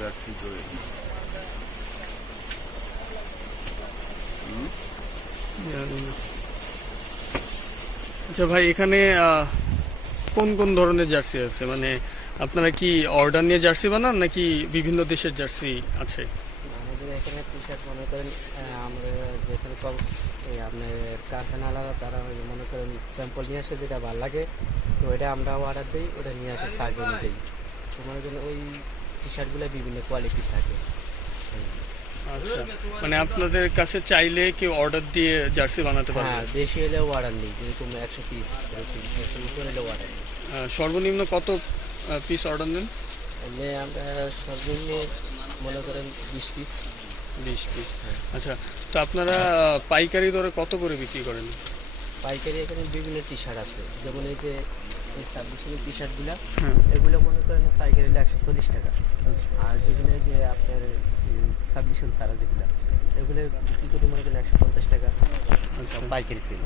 Jersey তৈরি। আচ্ছা ভাই, এখানে কোন কোন ধরনের জার্সি আছে? মানে আপনারা কি অর্ডার নিয়ে জার্সি বানান নাকি বিভিন্ন দেশের জার্সি আছে? আমাদের এখানে টি শার্ট মনে করেন আমরা যেখানে আপনার কারখানা আলাদা, তারা মনে করেন স্যাম্পল নিয়ে আসে, যেটা ভালো লাগে তো ওইটা আমরা অর্ডার দিই, ওটা নিয়ে আসে সাইজ অনুযায়ী। তো মনে করেন ওই টি শার্টগুলো বিভিন্ন কোয়ালিটির থাকে। আচ্ছা, মানে আপনাদের কাছে চাইলে কেউ অর্ডার দিয়ে জার্সি বানাতে পারবে? হ্যাঁ, বেশি হলেও অর্ডার নিই, যেরকম 100 পিস, 100 উপরে হলেও অর্ডার নিই। সর্বনিম্ন কত পিস অর্ডার নেন? এমনি আমরা সর্বনিম্ন মনে করেন 20 পিস। 20 পিস। হ্যাঁ। আচ্ছা, তো আপনারা পাইকারি দরে কত করে বিক্রি করেন? পাইকারি এখানে বিভিন্ন টি শার্ট আছে, যেমন এই যে এই সাবমিশনের টি শার্টগুলো, হ্যাঁ। এগুলো মনে করেন পাইকারি হলে 140 টাকা। আচ্ছা। আর যেগুলো যে আপনার সাবমিশন ছাড়া যেগুলো, এগুলো বিক্রি করি মনে করেন 150 টাকা। আচ্ছা। পাইকারি সেল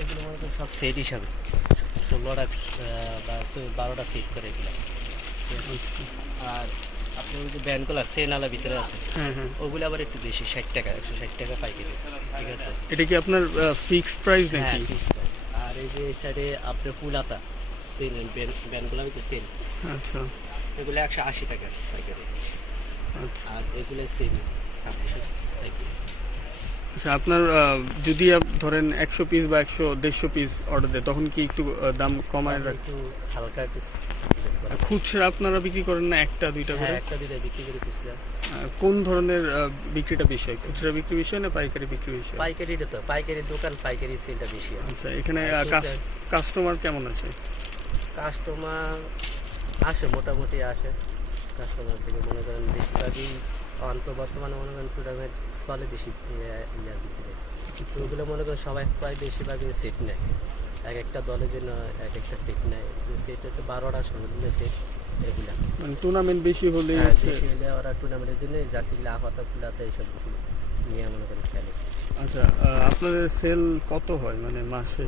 এগুলো মনে করেন সব সেট হিসাবে 16টা বা 12টা সেট করে এগুলো। আর আপনি ওই যে ব্যান্ডগুলো সেনালা ভিতরে আছে, হ্যাঁ হ্যাঁ। ওগুলো আবার একটু বেশি, 60 টাকা, 160 টাকা পাইকারি। ঠিক আছে। এটা কি আপনার ফিক্সড প্রাইস হ্যাঁ, নাকি? Fix price. আর এই যে এই সাইডে আপনার ফুলাতা সেল, ব্যান্ডগুলো হচ্ছে সেল, আচ্ছা এগুলো 180 টাকা পাইকারি। আচ্ছা। আর এগুলো সেল সাবমিশন পাইকারি। আচ্ছা, আপনার যদি ধরেন 100 পিস বা 100-150 পিস অর্ডার দেয়, তখন কি একটু দাম কমায় রাখেন? একটু হালকা একটু সাবমিট করা। খুচরা আপনারা বিক্রি করেন না একটা দুইটা করে? হ্যাঁ, একটা দুইটা বিক্রি করে খুচরা। কোন ধরনের বিক্রিটা বেশি হয়? খুচরা বিক্রি বেশি হয় না পাইকারি বিক্রি বেশি হয়? পাইকারিটা তো পাইকারি দোকান, পাইকারি সেলটা বেশি হয়। আচ্ছা, এখানে আর খুচরা- কাস্টমার কেমন আছে? কাস্টমার আসে, মোটামুটি আসে। কাস্টমার থেকে মনে করেন বেশিরভাগই বর্তমানে মনে করেন টুর্নামেন্ট চলে বেশি ইয়ার ভিতরে। তো ওগুলো মনে করেন সবাই প্রায় বেশিরভাগই সেট নেয়, এক একটা দলের জন্য এক একটা সেট নেয়। যে সেট হচ্ছে 12টা সর্বনিম্ন সেট এগুলা। মানে টুর্নামেন্ট বেশি হলে হ্যাঁ, বেশি হলে ওরা টুর্নামেন্টের জন্য জার্সিগুলো আপাতা ফুলাতে এইসব কিছু নিয়ে মনে করেন খেলে। আচ্ছা, আপনাদের সেল কত হয় মানে মাসে?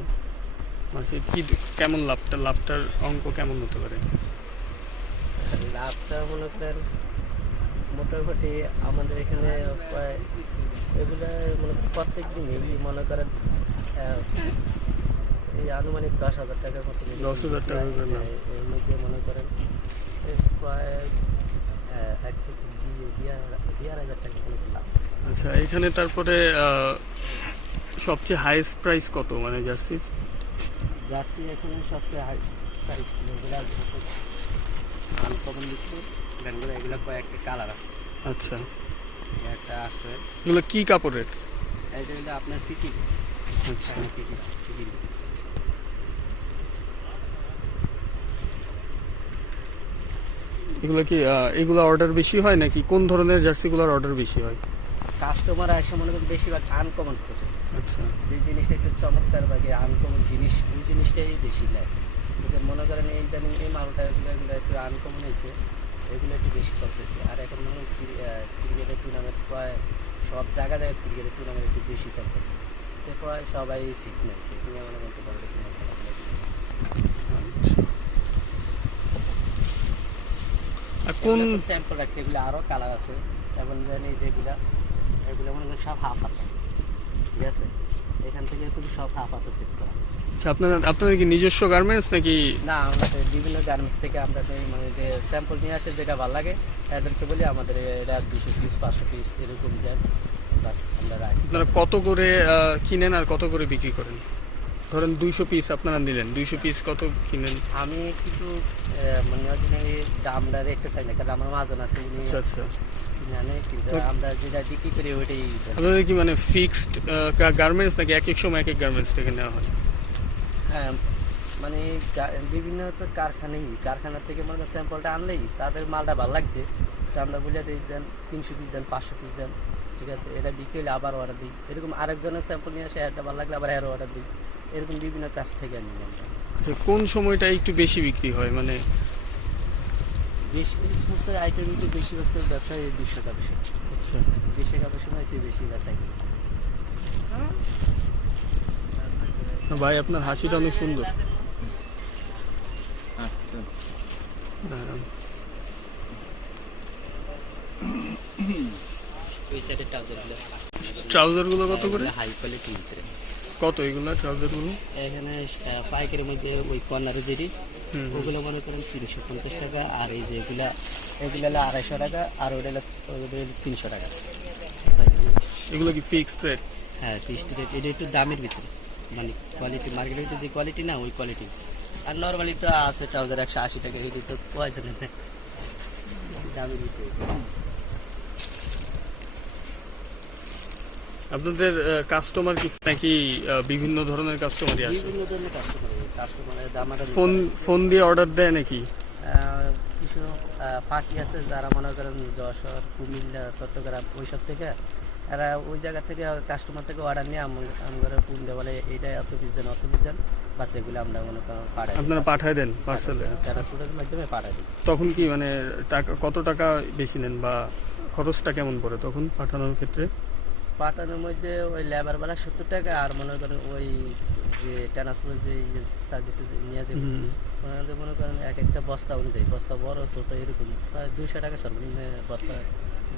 মাসে কি কেমন লাভটার অঙ্ক কেমন হতে পারে? লাভটা মনে করেন মোটামুটি আমাদের এখানে প্রায় এগুলো মনে করেন প্রত্যেক দিনই মনে করেন এই আনুমানিক 10,000 টাকার মতো। 10,000 টাকা করে লাভ। এর মধ্যে মনে করেন প্রায় 1 থেকে 2,500 টাকা মতো লাভ। আচ্ছা, এখানে তারপরে সবচেয়ে হাইয়েস্ট প্রাইস কত মানে জার্সি? জার্সি এখানে সবচেয়ে হাইস্ট প্রাইস এগুলো আনকমন দিচ্ছে ব্যান্ডগুলো, এগুলো কয়েকটা কালার আছে। আচ্ছা, একটা আছে, এগুলো কি কাপড়ের? এইটা হলো আপনার ফিটিং। আচ্ছা, ফিটিং এগুলো কি এগুলো অর্ডার বেশি হয় নাকি কোন ধরনের জার্সিগুলোর অর্ডার বেশি হয়? কাস্টমার আসে মনে করেন বেশিরভাগ আনকমন খোঁজে। আচ্ছা, যে জিনিসটা একটু চমৎকার বা আনকমন জিনিস, ওই জিনিসটাই বেশি নেয়। বুঝছেন, মনে করেন এই ইদানিং এই মালটা এগুলো একটু আনকমন হয়েছে, এগুলো একটু বেশি চলতেছে। আর এখন মনে করেন ক্রিকেটের টুর্নামেন্ট প্রায় সব জায়গায় ক্রিকেটের টুর্নামেন্ট একটু বেশি চলতেছে, তো প্রায় সবাই সিট নেয়, সিট নিয়ে মনে করতে পারবে। আর কোন স্যাম্পল রাখছে, এগুলো আরও কালার আছে। যেমন জানি যেগুলো এগুলো মনে করেন সব হাফ হাতা, ঠিক আছে। এখান থেকে তুমি সব হাফ হাতা সেট করা। আচ্ছা, আপনাদের কি নিজস্ব গার্মেন্টস নাকি? না, আমাদের বিভিন্ন গার্মেন্টস থেকে আমরা মানে যে স্যাম্পল নিয়ে আসে, যেটা ভালো লাগে এদেরকে বলি আমাদের এটা 200 পিস 500 পিস এরকম দেন, বাস আমরা রাখি। আপনারা কত করে কিনেন আর কত করে বিক্রি করেন? ধরেন 200 পিস আপনারা নিলেন, 200 পিস কত কিনেন? আমি কিন্তু মানে অরিজিনালি দামটা রেখতে চাই না, কারণ আমার মাজন আছে উনি আচ্ছা আচ্ছা, কিনে আনে, কিন্তু আমরা যেটা বিক্রি করি ওইটাই দেন। আপনাদের কি মানে ফিক্সড গার্মেন্টস নাকি এক এক সময় এক এক গার্মেন্টস থেকে নেওয়া হয়? হ্যাঁ, মানে বিভিন্ন তো কারখানা থেকে মানে স্যাম্পলটা আনলেই তাদের মালটা ভালো লাগছে, তো আমরা বলে দিই দেন 300 পিস দেন, 500 পিস দেন, ঠিক আছে। এটা বিক্রি হলে আবার অর্ডার দিই, এরকম আরেকজনের স্যাম্পল নিয়ে আসে, একটা ভালো লাগলে আবার আরও অর্ডার দিই, এরকম বিভিন্ন কাছ থেকে আনি আমরা। আচ্ছা, কোন সময়টা একটু বেশি বিক্রি হয় মানে? বেশি স্পোর্টসের আইটেম কিন্তু বেশিরভাগ তো ব্যবসায় বিশ্বকাপ বিষয়। আচ্ছা, বিশ্বকাপের সময় একটু বেশি বেচাই। ভাই আপনার হাসিটা অনেক সুন্দর। আচ্ছা, হ্যাঁ। ওই সাইডের ট্রাউজারগুলো ট্রাউজারগুলো কত করে? হাই কোয়ালিটির ভিতরে। কত এগুলো ট্রাউজারগুলো? এখানে পাইকারির মধ্যে ওই কর্নারে যেটি ওগুলো মনে করেন 350 টাকা, আর এই যে এগুলা এগুলো হলো 250 টাকা, আর ওটা হলো 300 টাকা। এগুলো কি ফিক্সড রেট? হ্যাঁ, ফিক্সড রেট। এটা একটু দামের ভিতরে, মানে কোয়ালিটি মার্কেটের যে কোয়ালিটি না ওই কোয়ালিটি। আর নর্মালি তো আছে ট্রাউজার 180 টাকা, এটি তো প্রয়োজন নেই, বেশি দামের ভিতরে। আপনাদের কাস্টমার কি নাকি বিভিন্ন ধরনের কাস্টমারই আসে? বিভিন্ন ধরনের কাস্টমারের দাম ফোন দিয়ে অর্ডার দেয় নাকি? কিছু পার্টি আছে যারা মনে করেন যশোর, কুমিল্লা, চট্টগ্রাম ওইসব থেকে, এরা ওই জায়গা থেকে কাস্টমার থেকে অর্ডার নিয়ে আমরা পুন্ডে বলে এইটা এত পিস দেন অত পিস দেন, বাস এগুলো আমরা মনে করেন পাঠাই, আপনারা পাঠায় দেন পার্সেলে? ট্রান্সপোর্টের মাধ্যমে পাঠাই দিই। তখন কি মানে টাকা কত টাকা বেশি নেন বা খরচটা কেমন পড়ে তখন পাঠানোর ক্ষেত্রে? পাঠানোর মধ্যে ওই লেবার বেলা 70 টাকা, আর মনে করেন ওই যে ট্রান্সপোর্ট যে সার্ভিসে নিয়ে যাবে মনে করেন এক একটা বস্তা অনুযায়ী, বস্তা বড় ছোটো এরকম প্রায় 200 টাকা সর্বনিম্ন বস্তা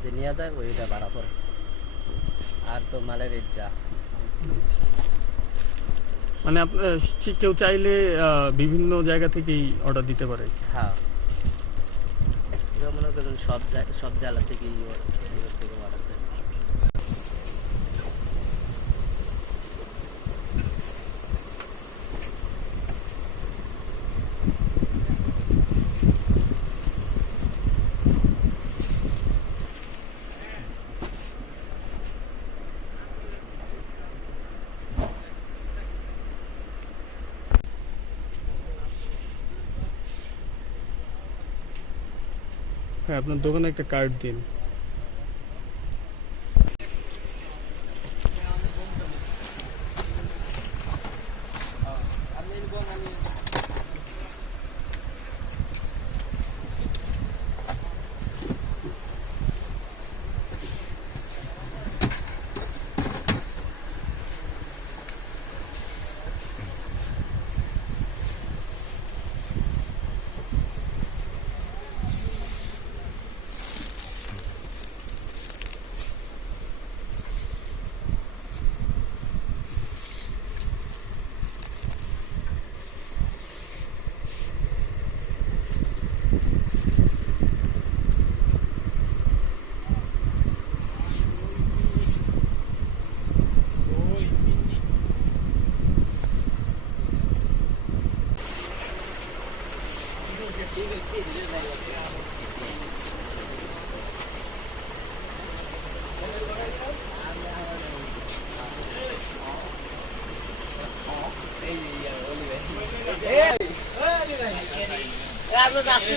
যে নেওয়া যায় ওইটা ভাড়া পড়ে। আর তো মালের রেট যা, মানে কেউ চাইলে বিভিন্ন জায়গা থেকেই অর্ডার দিতে পারে? হ্যাঁ, মনে করেন সব জেলা থেকেই অর্ডার দেয়। হ্যাঁ, আপনার দোকানে একটা কার্ড দিন। আমরা যাচ্ছি